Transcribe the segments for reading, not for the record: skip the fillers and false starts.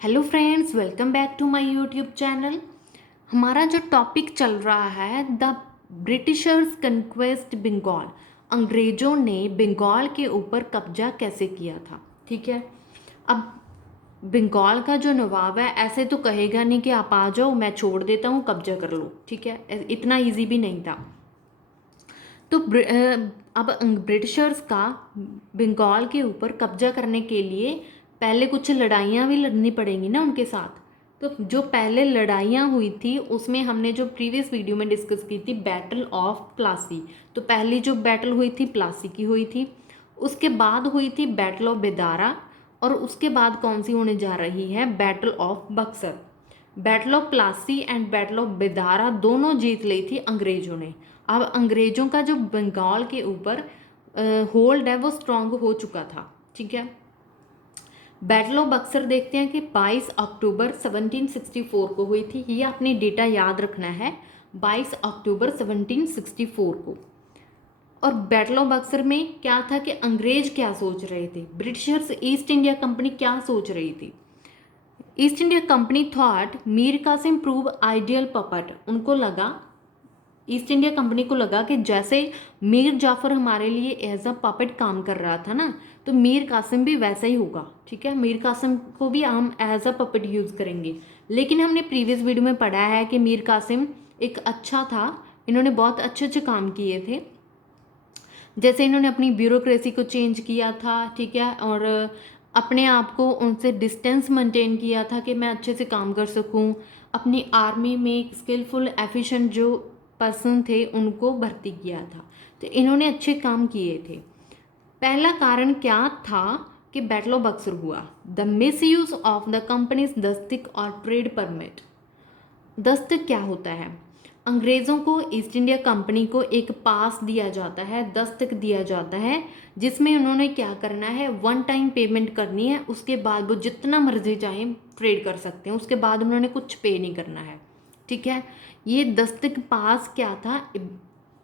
Hello friends, welcome back to my YouTube channel. हमारा जो topic चल रहा है द ब्रिटिशर्स कन्क्वेस्ट बंगाल, अंग्रेज़ों ने बंगाल के ऊपर कब्जा कैसे किया था। ठीक है। अब बंगाल का जो नवाब है ऐसे तो कहेगा नहीं कि आप आ जाओ, मैं छोड़ देता हूँ, कब्जा कर लो। ठीक है, इतना इजी भी नहीं था। तो अब ब्रिटिशर्स का बंगाल के ऊपर कब्जा करने के लिए पहले कुछ लड़ाइयाँ भी लड़नी पड़ेंगी ना उनके साथ। तो जो पहले लड़ाइयाँ हुई थी उसमें हमने जो प्रीवियस वीडियो में डिस्कस की थी बैटल ऑफ प्लासी। तो पहली जो बैटल हुई थी प्लासी की हुई थी, उसके बाद हुई थी बैटल ऑफ बेदारा, और उसके बाद कौन सी होने जा रही है, battle of Buxar. Battle of Plassey and battle of Bedara दोनों जीत ली थी अंग्रेजों ने। अब अंग्रेजों का जो बंगाल के ऊपर होल्ड है वो स्ट्रांग हो चुका था। ठीक है। बैटल ऑफ बक्सर देखते हैं कि 22 अक्टूबर 1764 को हुई थी। ये अपनी डेटा याद रखना है, 22 अक्टूबर 1764 को। और बैटल ऑफ बक्सर में क्या था कि अंग्रेज क्या सोच रहे थे, ब्रिटिशर्स ईस्ट इंडिया कंपनी क्या सोच रही थी। East India Company thought Mir Qasim prove ideal puppet. उनको लगा, ईस्ट इंडिया कंपनी को लगा कि जैसे मीर जाफर हमारे लिए एज अ पपेट काम कर रहा था ना, तो मीर कासिम भी वैसा ही होगा। ठीक है, मीर कासिम को भी हम एज अ पपेट यूज़ करेंगे। लेकिन हमने प्रीवियस वीडियो में पढ़ा है कि मीर कासिम एक अच्छा था, इन्होंने बहुत अच्छे अच्छे काम किए थे। जैसे इन्होंने अपनी ब्यूरोक्रेसी को चेंज किया था। ठीक है, और अपने आप को उनसे डिस्टेंस मेंटेन किया था कि मैं अच्छे से काम कर सकूं। अपनी आर्मी में स्किलफुल एफिशिएंट जो पर्सन थे उनको भर्ती किया था। तो इन्होंने अच्छे काम किए थे। पहला कारण क्या था कि बैटल ऑफ बक्सर हुआ, the miss use of the companies Dastak और ट्रेड परमिट। दस्तक क्या होता है, अंग्रेज़ों को ईस्ट इंडिया कंपनी को एक पास दिया जाता है, दस्तक दिया जाता है, जिसमें उन्होंने क्या करना है, वन टाइम पेमेंट करनी है। उसके बाद वो जितना मर्जी चाहें ट्रेड कर सकते हैं, उसके बाद उन्होंने कुछ पे नहीं करना है। ठीक है, ये दस्तक पास क्या था,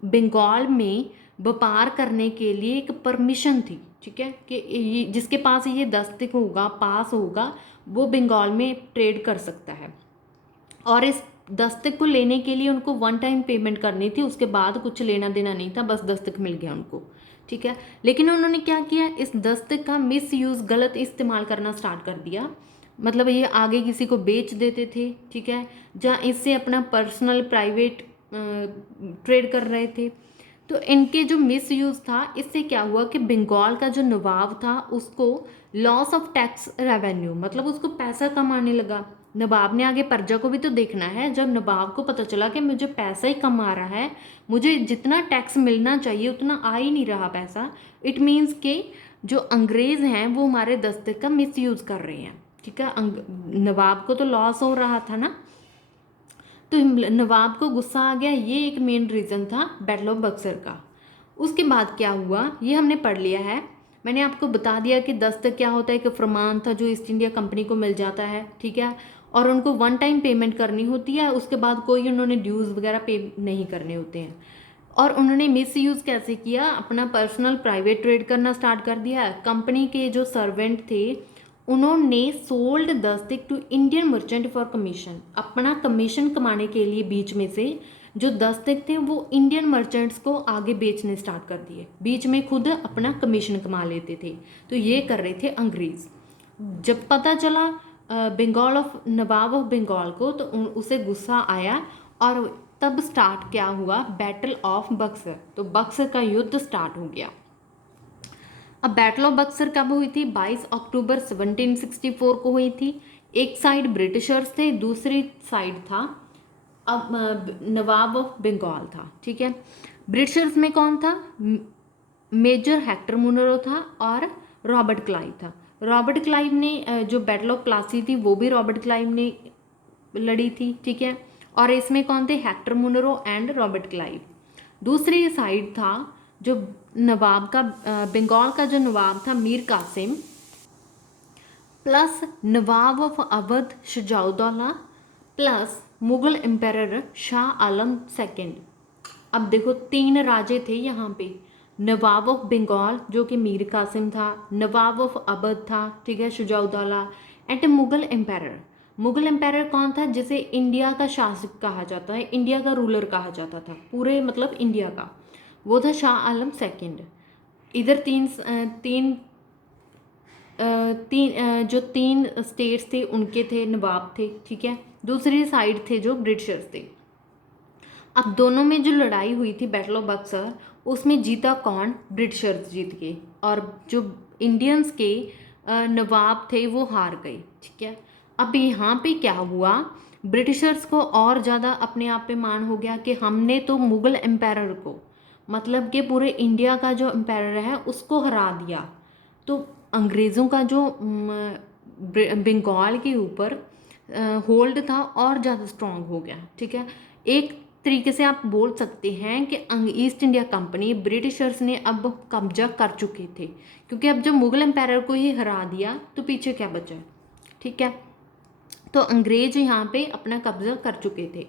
बंगाल में व्यापार करने के लिए एक परमिशन थी। ठीक है, कि जिसके पास ये दस्तक होगा, पास होगा, वो बंगाल में ट्रेड कर सकता है। और इस दस्तक को लेने के लिए उनको वन टाइम पेमेंट करनी थी, उसके बाद कुछ लेना देना नहीं था, बस दस्तक मिल गया उनको। ठीक है, लेकिन उन्होंने क्या किया, इस दस्तक का मिस यूज़, गलत इस्तेमाल करना स्टार्ट कर दिया। मतलब ये आगे किसी को बेच देते थे। ठीक है, जहाँ इससे अपना पर्सनल प्राइवेट ट्रेड कर रहे थे। तो इनके जो मिस यूज़ था, इससे क्या हुआ कि बंगाल का जो नवाब था उसको लॉस ऑफ टैक्स रेवेन्यू, मतलब उसको पैसा कम आने लगा। नवाब ने आगे प्रजा को भी तो देखना है। जब नवाब को पता चला कि मुझे पैसा ही कम आ रहा है, मुझे जितना टैक्स मिलना चाहिए उतना आ ही नहीं रहा पैसा, इट मीन्स कि जो अंग्रेज़ हैं वो हमारे दस्तक का मिस यूज़ कर रहे हैं। ठीक है, नवाब को तो लॉस हो रहा था ना, तो नवाब को गुस्सा आ गया। ये एक मेन रीज़न था बैटल ऑफ बक्सर का। उसके बाद क्या हुआ ये हमने पढ़ लिया है। मैंने आपको बता दिया कि दस्तक क्या होता है, एक फरमान था जो ईस्ट इंडिया कंपनी को मिल जाता है। ठीक है, और उनको वन टाइम पेमेंट करनी होती है, उसके बाद कोई उन्होंने ड्यूज़ वगैरह पे नहीं करने होते हैं। और उन्होंने मिस यूज़ कैसे किया, अपना पर्सनल प्राइवेट ट्रेड करना स्टार्ट कर दिया। कंपनी के जो सर्वेंट थे उन्होंने सोल्ड दस्तक to Indian merchant for commission, अपना कमीशन कमाने के लिए बीच में से जो दस्तक थे वो इंडियन मर्चेंट्स को आगे बेचने स्टार्ट कर दिए, बीच में खुद अपना कमीशन कमा लेते थे। तो ये कर रहे थे अंग्रेज़। जब पता चला बंगाल ऑफ नवाब ऑफ बंगाल को, तो उसे गुस्सा आया, और तब स्टार्ट क्या हुआ, बैटल ऑफ बक्सर। तो बक्सर का युद्ध स्टार्ट हो गया। अब बैटल ऑफ बक्सर कब हुई थी, 22 अक्टूबर 1764 को हुई थी। एक साइड ब्रिटिशर्स थे, दूसरी साइड था अब नवाब ऑफ बंगाल था। ठीक है, ब्रिटिशर्स में कौन था, मेजर हेक्टर मुनरो था और रॉबर्ट क्लाइव था। रॉबर्ट क्लाइव ने जो बैटल ऑफ प्लासी थी वो भी रॉबर्ट क्लाइव ने लड़ी थी। ठीक है, और इसमें कौन थे, Hector Munro and Robert Clive. दूसरी साइड था जो नवाब का बंगाल का जो नवाब था Mir Qasim, plus Nawab of Awadh Shujauddaula, plus Mughal empire Shah Alam second. अब देखो तीन राजे थे यहाँ पे, नवाब ऑफ बंगाल जो कि मीर कासिम था, नवाब ऑफ अवध था, ठीक है, Shujauddaula, and Mughal empire, Mughal empire कौन था, जिसे इंडिया का शासक कहा जाता है, इंडिया का रूलर कहा जाता था, पूरे मतलब इंडिया का, वो था शाह आलम सेकंड। इधर जो तीन स्टेट्स थे उनके थे नवाब थे, ठीक है। दूसरी साइड थे जो ब्रिटिशर्स थे। अब दोनों में जो लड़ाई हुई थी बैटल ऑफ बक्सर, उसमें जीता कौन, ब्रिटिशर्स जीत गए, और जो इंडियंस के नवाब थे वो हार गए, ठीक है। अब यहाँ पे क्या हुआ, ब्रिटिशर्स को और ज़्यादा अपने आप पे मान हो गया कि हमने तो मुगल एम्पायर को, मतलब कि पूरे इंडिया का जो एम्पायर है उसको हरा दिया। तो अंग्रेज़ों का जो बंगाल के ऊपर होल्ड था और ज़्यादा स्ट्रांग हो गया, ठीक है। एक तरीके से आप बोल सकते हैं कि ईस्ट इंडिया कंपनी, ब्रिटिशर्स ने अब कब्जा कर चुके थे, क्योंकि अब जब मुगल एम्पायर को ही हरा दिया तो पीछे क्या बचा, ठीक है। तो अंग्रेज यहाँ पे अपना कब्जा कर चुके थे।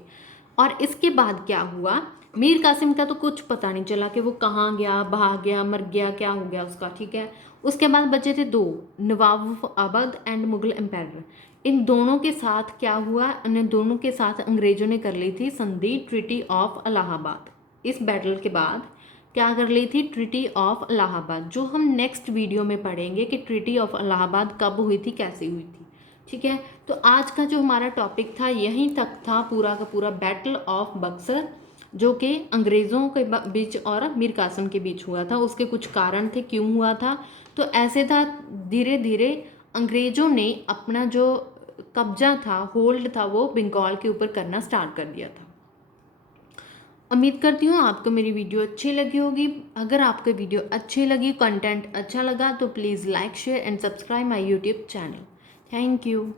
और इसके बाद क्या हुआ, मीर कासिम का तो कुछ पता नहीं चला कि वो कहाँ गया, भाग गया, मर गया, क्या हो गया उसका, ठीक है। उसके बाद बचे थे दो, नवाब अवध एंड मुगल एम्पायर। इन दोनों के साथ क्या हुआ, इन दोनों के साथ अंग्रेजों ने कर ली थी संधि, ट्रीटी ऑफ इलाहाबाद। इस बैटल के बाद क्या कर ली थी, ट्रीटी ऑफ इलाहाबाद, जो हम नेक्स्ट वीडियो में पढ़ेंगे कि ट्रीटी ऑफ इलाहाबाद कब हुई थी, कैसे हुई थी, ठीक है। तो आज का जो हमारा टॉपिक था यहीं तक था, पूरा का पूरा बैटल ऑफ बक्सर, जो कि अंग्रेज़ों के बीच और मीर कासिम के बीच हुआ था। उसके कुछ कारण थे क्यों हुआ था, तो ऐसे था, धीरे धीरे अंग्रेज़ों ने अपना जो कब्जा था, होल्ड था, वो बंगाल के ऊपर करना स्टार्ट कर दिया था। उम्मीद करती हूँ आपको मेरी वीडियो अच्छी लगी होगी। अगर आपको वीडियो अच्छी लगी, कंटेंट अच्छा लगा, तो please like, share and subscribe my YouTube channel. Thank you.